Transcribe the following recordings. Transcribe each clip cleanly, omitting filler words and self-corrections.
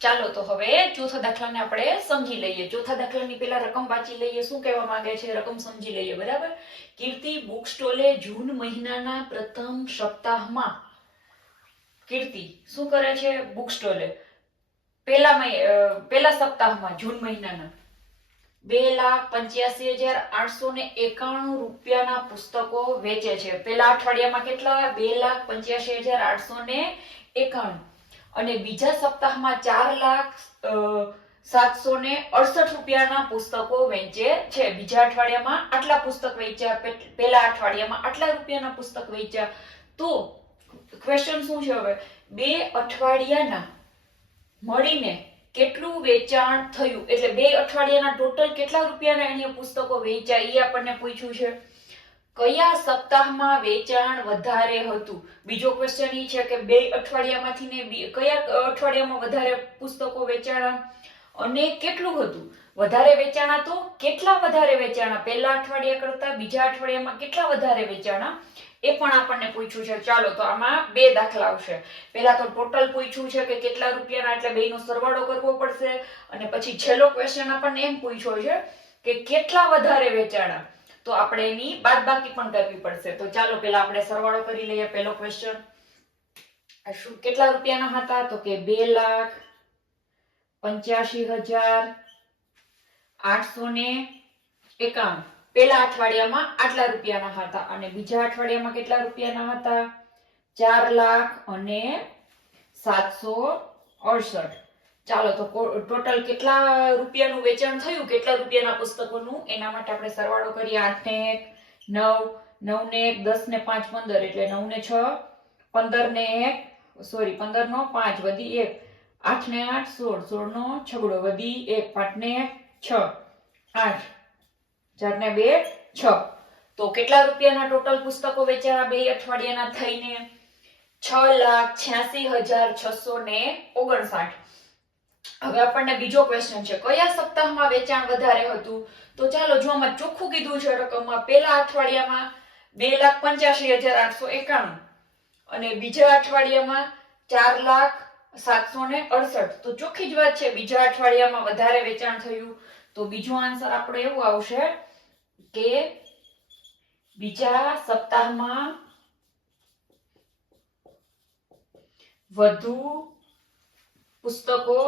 ચાલો તો હવે ચોથા દાખલાને આપણે સમજી લઈએ. ચોથા દાખલાની પહેલા રકમ વાંચી લઈએ. શું કહેવા માંગે છે રકમ સમજી લઈએ. બરાબર. કીર્તિ બુક સ્ટોલે જૂન મહિનાના પ્રથમ સપ્તાહમાં કીર્તિ શું કરે છે? બુક સ્ટોલે પહેલા સપ્તાહમાં જૂન મહિનાના 2,85,891 રૂપિયાના પુસ્તકો વેચે છે. પહેલા અઠવાડિયામાં કેટલા? 2,85,891 અને બીજા સપ્તાહમાં 4,07,68 રૂપિયાના પુસ્તકો વેચે છે. બીજા અઠવાડિયામાં આટલા પુસ્તક વેચ્યા, પહેલા અઠવાડિયામાં આટલા રૂપિયાના પુસ્તક વેચ્યા. તો ક્વેશ્ચન શું છે હવે? 2 અઠવાડિયાના મળીને કેટલું વેચાણ થયું, એટલે 2 અઠવાડિયાના ટોટલ કેટલા રૂપિયાના એને પુસ્તકો વેચ્યા એ આપણને પૂછ્યું છે. કયા સપ્તાહમાં વેચાણ વધારે હતું? બીજો ક્વેશ્ચન એ છે કે 2 અઠવાડિયામાંથી ને કયા અઠવાડિયામાં વધારે પુસ્તકો વેચાણા અને કેટલું હતું? વધારે વેચાણા તો કેટલા વધારે વેચાણા? પહેલા અઠવાડિયા કરતા બીજા અઠવાડિયામાં કેટલા વધારે વેચાણા એ પણ આપણને પૂછ્યું છે. ચાલો તો આમાં 2 દાખલા આવશે. પહેલા તો ટોટલ પૂછ્યું છે કે કેટલા રૂપિયાના, એટલે બેયનો સરવાળો કરવો પડશે. અને પછી છેલ્લો ક્વેશ્ચન આપણને એમ પૂછ્યો છે કે કેટલા વધારે વેચાણા, તો આપણે એની બાદબાકી પણ કરવી પડશે. તો ચાલો પહેલા આપણે સરવાળો કરી લઈએ. પહેલો ક્વેશ્ચન કેટલા રૂપિયાના હતા? તો કે 2,85,891. પહેલા અઠવાડિયામાં આટલા રૂપિયાના હતા અને બીજા અઠવાડિયામાં કેટલા રૂપિયાના હતા? 4,07,68. ચાલો તો ટોટલ કેટલા રૂપિયાનું વેચાણ થયું, કેટલા રૂપિયાના પુસ્તકોનું, એના માટે આપણે સરવાળો કરીએ. 8 ને 1 9, 9 ને 1 10 ને 5 15, એટલે 9 ને 6 15 ને 1 15 નો 5 વધી 1 8 ને 8 16 16 નો છગડો વધી 1 5 ને 6 8 4 ને 2 6. તો કેટલા રૂપિયાના ટોટલ પુસ્તકો વેચાયા 2 અઠવાડિયાના થઈને? 6,86,659. હવે આપણને બીજો ક્વેશ્ચન છે, કયા સપ્તાહમાં વેચાણ વધારે હતું? તો ચાલો જો આમાં ચોખ્ખું કીધું છે રકમમાં. પહેલા અઠવાડિયામાં 2,85,891 અને બીજા અઠવાડિયામાં 4,07,68. તો ચોખ્ખી જ વાત છે, બીજા અઠવાડિયામાં વધારે વેચાણ થયું. તો બીજો આન્સર આપણો એવો આવશે કે બીજા સપ્તાહમાં વધુ પુસ્તકો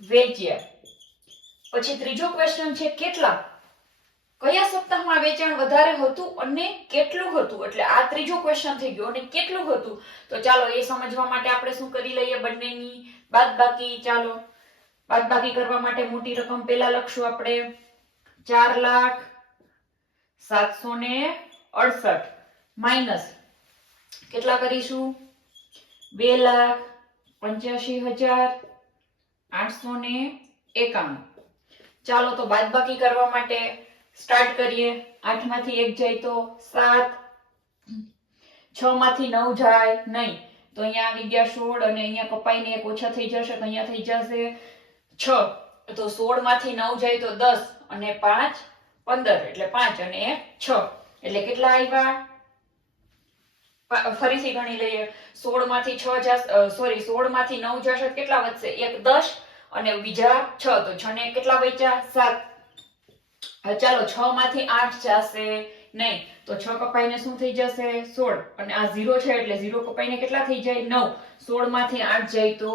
વેચ્યા. પછી ત્રીજો ક્વેશ્ચન છે કેટલા? કયા સપ્તાહમાં વેચાણ વધારે હતું અને કેટલું હતું? એટલે આ ત્રીજો ક્વેશ્ચન થઈ ગયો. અને કેટલું હતું? તો ચાલો એ સમજવા માટે આપણે શું કરી લઈએ? બંનેની બાદબાકી. ચાલો બાદબાકી કરવા માટે મોટી રકમ પહેલા લખશું આપણે. 4,07,68 માઈનસ કેટલા કરીશું? 2,85,891. ચાલો તો બાદબાકી કરવા માટે સ્ટાર્ટ કરીએ. 8 માંથી 1 જાય તો 7, 6 માંથી 9 જાય નહીં તો અહીંયા આવી ગયા 16 અને અહીંયા કપાઈને 1 ઓછા થઈ જશે તો અહીંયા થઈ જશે 6. તો 16 માંથી 9 જાય તો 10 અને 5 15, એટલે 5 અને 1 6, એટલે કેટલા આવ્યા? ફરીથી ગણી લઈએ. 16 માંથી 9 જશે કેટલા વધશે? 1 10 અને બીજા 6, તો 6 ને કેટલા બચ્યા? 7. ચાલો 6 માંથી 8 જશે નહીં તો 6 કપાઈને શું થઈ જશે? 16, અને આ 0 છે એટલે 0 કપાઈને કેટલા થઈ જાય? 9. 16 માંથી 8 જાય તો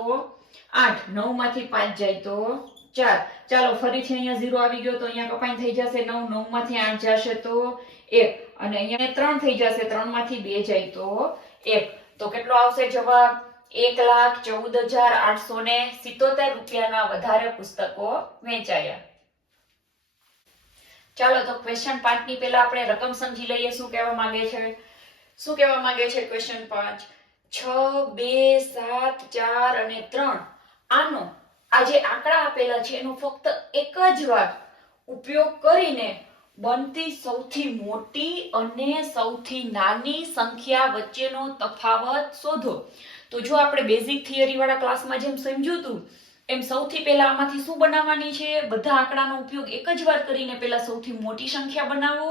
8, 9 માંથી 5 જાય તો 4. ચાલો ફરીથી અહીંયા 0 આવી ગયો તો અહીંયા કપાઈને થઈ જશે 9, 9 માંથી 8 જશે તો 1 અને અહીંયા 3 થઈ જશે, 3 માંથી 2 જાય તો 1. તો કેટલો આવશે જવાબ? 1,14,877 રૂપિયાના વધારે પુસ્તકો વેચાયા. ચાલો તો ક્વેશ્ચન 5 ની પહેલા આપણે રકમ સમજી લઈએ. શું કહેવા માંગે છે? શું કહેવા માંગે છે ક્વેશ્ચન 5? 6, 2, 7, 4 અને 3 આનો આ જે આંકડા આપેલા છે એનો ફક્ત એક જ વાર ઉપયોગ કરીને બનતી સૌથી મોટી અને સૌથી નાની સંખ્યા વચ્ચેનો તફાવત શોધો. તો જો આપણે બેઝિક થિયરી વાળા ક્લાસમાં જેમ સમજ્યું હતું એમ સૌથી પહેલા આમાંથી શું બનાવવાની છે? બધા આંકડાનો ઉપયોગ એક જ વાર કરીને પહેલા સૌથી મોટી સંખ્યા બનાવો,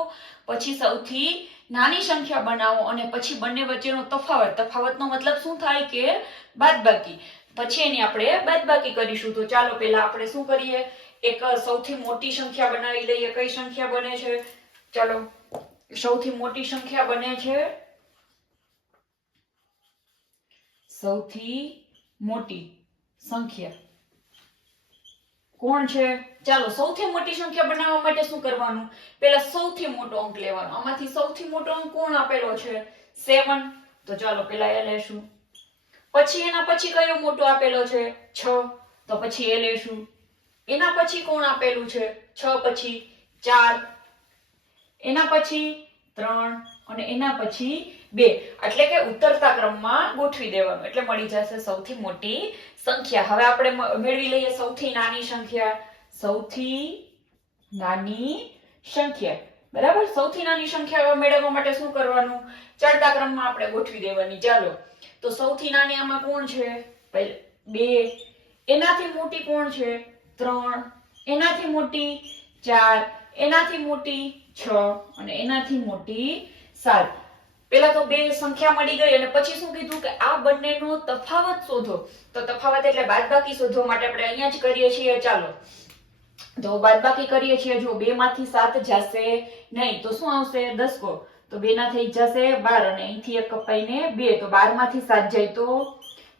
પછી સૌથી નાની સંખ્યા બનાવો અને પછી બંને વચ્ચેનો તફાવતનો મતલબ શું થાય કે બાદબાકી. પછી એની આપણે બાદબાકી કરીશું. તો ચાલો પહેલા આપણે શું કરીએ, એક સૌથી મોટી સંખ્યા બનાવી લઈએ. કઈ સંખ્યા બને છે? ચાલો સૌથી મોટી સંખ્યા બને છે, સૌથી મોટી સંખ્યા કોણ છે? ચાલો સૌથી મોટી સંખ્યા બનાવવા માટે શું કરવાનું? પહેલા સૌથી મોટો અંક લેવાનો. આમાંથી સૌથી મોટો અંક કોણ આપેલો છે? 7. તો ચાલો પહેલા એ લેશું. પછી એના પછી કયો મોટો આપેલો છે? 6. તો પછી એ લેશું. એના પછી કોણ આપેલું છે? 6 પછી 4, એના પછી 3 અને એના પછી 2. એટલે કે ઉતરતા ક્રમમાં ગોઠવી દેવાનું એટલે મળી જશે સૌથી મોટી સંખ્યા. હવે આપણે મેળવી લઈએ સૌથી નાની સંખ્યા. સૌથી નાની સંખ્યા, બરાબર. સૌથી નાની સંખ્યા મેળવવા માટે શું કરવાનું? ચડતા ક્રમમાં આપણે ગોઠવી દેવાની. ચાલો તો સૌથી નાની આમાં કોણ છે? 2. એનાથી મોટી કોણ છે? 3. એનાથી મોટી 4. એનાથી મોટી 6 અને એનાથી મોટી 7. પેલા તો બે સંખ્યા મળી ગઈ અને પછી શું કીધું કે આ બંનેનો તફાવત શોધો. તો તફાવત એટલે બાદબાકી શોધવા માટે આપણે અહીંયા જ કરીએ છીએ. ચાલો તો બાદબાકી કરીએ છીએ. જો 2 માંથી 7 જશે નહીં તો શું આવશે? 10. તો 2 ના થઈ જશે 12 અને અહીંથી એક કપાઈને 2. તો 12 માંથી 7 જાય તો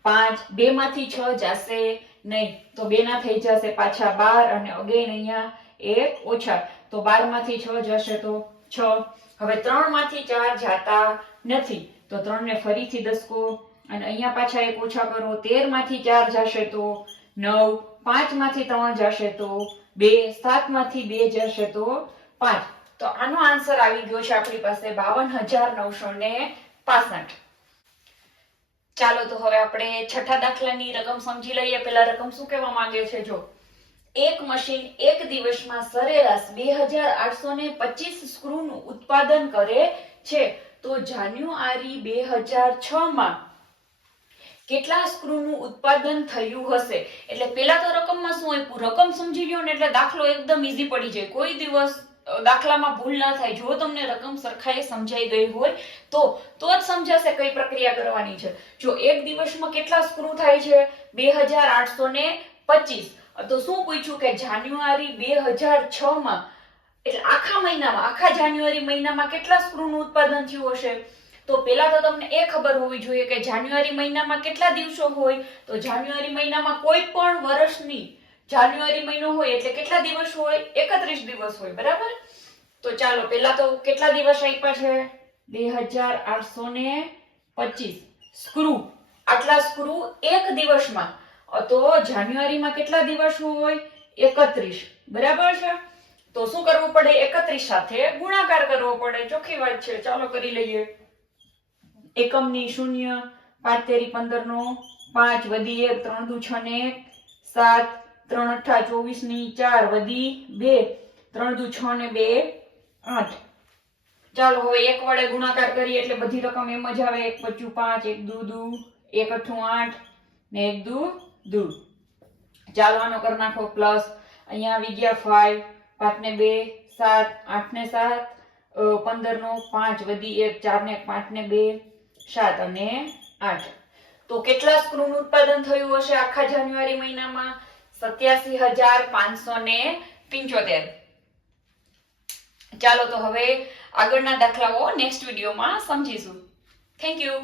5. 2 માંથી 6 જશે નહીં તો 2 ના થઈ જશે પાછા 12 અને અગેન અહીંયા એક ઓછા. તો 12 માંથી 6 જશે તો 6. હવે 3 માંથી 4 જાતા નથી તો 3 ને ફરીથી 10 અને અહીંયા પાછા એક ઓછા કરો. 13 માંથી 4 જશે તો 9. 5 માંથી 3 જશે તો 2. 7 માંથી 2 જશે તો 5. તો આનો આન્સર આવી ગયો છે આપણી પાસે 52,965. ચાલો તો હવે આપણે છઠ્ઠા દાખલાની રકમ સમજી લઈએ. પહેલા રકમ શું કહેવા માંગે છે? જો એક મશીન એક દિવસમાં સરેરાશ 2825 સ્ક્રૂનું ઉત્પાદન કરે છે તો જાન્યુઆરી 2006 માં કેટલા સ્ક્રૂનું ઉત્પાદન થયું હશે? એટલે પહેલા તો રકમમાં શું આપ્યું? રકમ સમજી લ્યો ને એટલે દાખલો એકદમ ઈઝી પડી જાય. કોઈ દિવસ દાખલામાં ભૂલ ના થાય. જો તમને રકમ સરખાએ સમજાઈ ગઈ હોય તો જ સમજાશે કઈ પ્રક્રિયા કરવાની છે. જો એક દિવસમાં કેટલા સ્ક્રૂ થાય છે? 2825. તો શું પૂછ્યું કે જાન્યુઆરી 2006 માં એટલે આખા મહિનામાં, આખા જાન્યુઆરી મહિનામાં કેટલા સ્ક્રૂનું ઉત્પાદન થયું હશે? તો પહેલા તો તમને એ ખબર હોવી જોઈએ કે જાન્યુઆરી મહિનામાં કેટલા દિવસો હોય? તો જાન્યુઆરી મહિનામાં કોઈ પણ વર્ષની જાન્યુઆરી મહિનો હોય એટલે કેટલા દિવસ હોય? 31 દિવસ હોય, બરાબર. તો ચાલો પહેલા તો કેટલા દિવસ આપ્યા છે? 2825 સ્ક્રૂ. આટલા સ્ક્રૂ એક દિવસમાં. તો જાન્યુઆરીમાં કેટલા દિવસ હોય? 31, બરાબર છે. તો શું કરવું પડે? 31 સાથે ગુણાકાર કરવો પડે. ચોખ્ખી વાત છે. ચાલો કરી લઈએ. એકમની 0, 5 તેરી 15 નો 5 વધી 1, 3 દુ 6 ને 1, 7, 3 અઠા 24 ની 4 વધી 2, 3 દુ 6 ને 2 8. ચાલો હવે 1 વડે ગુણાકાર કરીએ એટલે બધી રકમ એમ જ આવે. 1 પચું 5, 1 દુ 1 અઠું 8 ને 1 દુ. ચાલો આનો કરી નાખો પ્લસ. અહીંયા આવી ગયા 5, 5 ને 2 7, 8 ને 7, 15 નો 5 વધી 1, 4 ને 5 ને 2 7 અને 8. તો કેટલા સ્ક્રૂનું ઉત્પાદન થયું હશે આખા જાન્યુઆરી મહિનામાં? 87,575. ચાલો તો હવે આગળના દાખલાઓ નેક્સ્ટ વિડીયોમાં સમજીશું. Thank you.